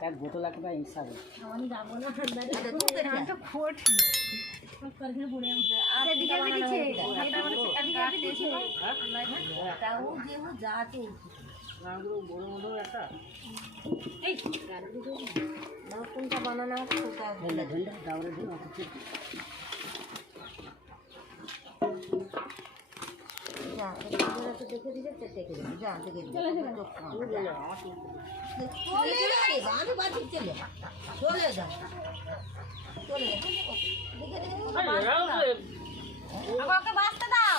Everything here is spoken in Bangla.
এক বোতল একটা হিসাবে কোনটা বানানো হচ্ছে দেখে দিচ্ছে দেখে দিবি যা দেখে দিবি চলে যা চলে যা বাঁচতে দাও।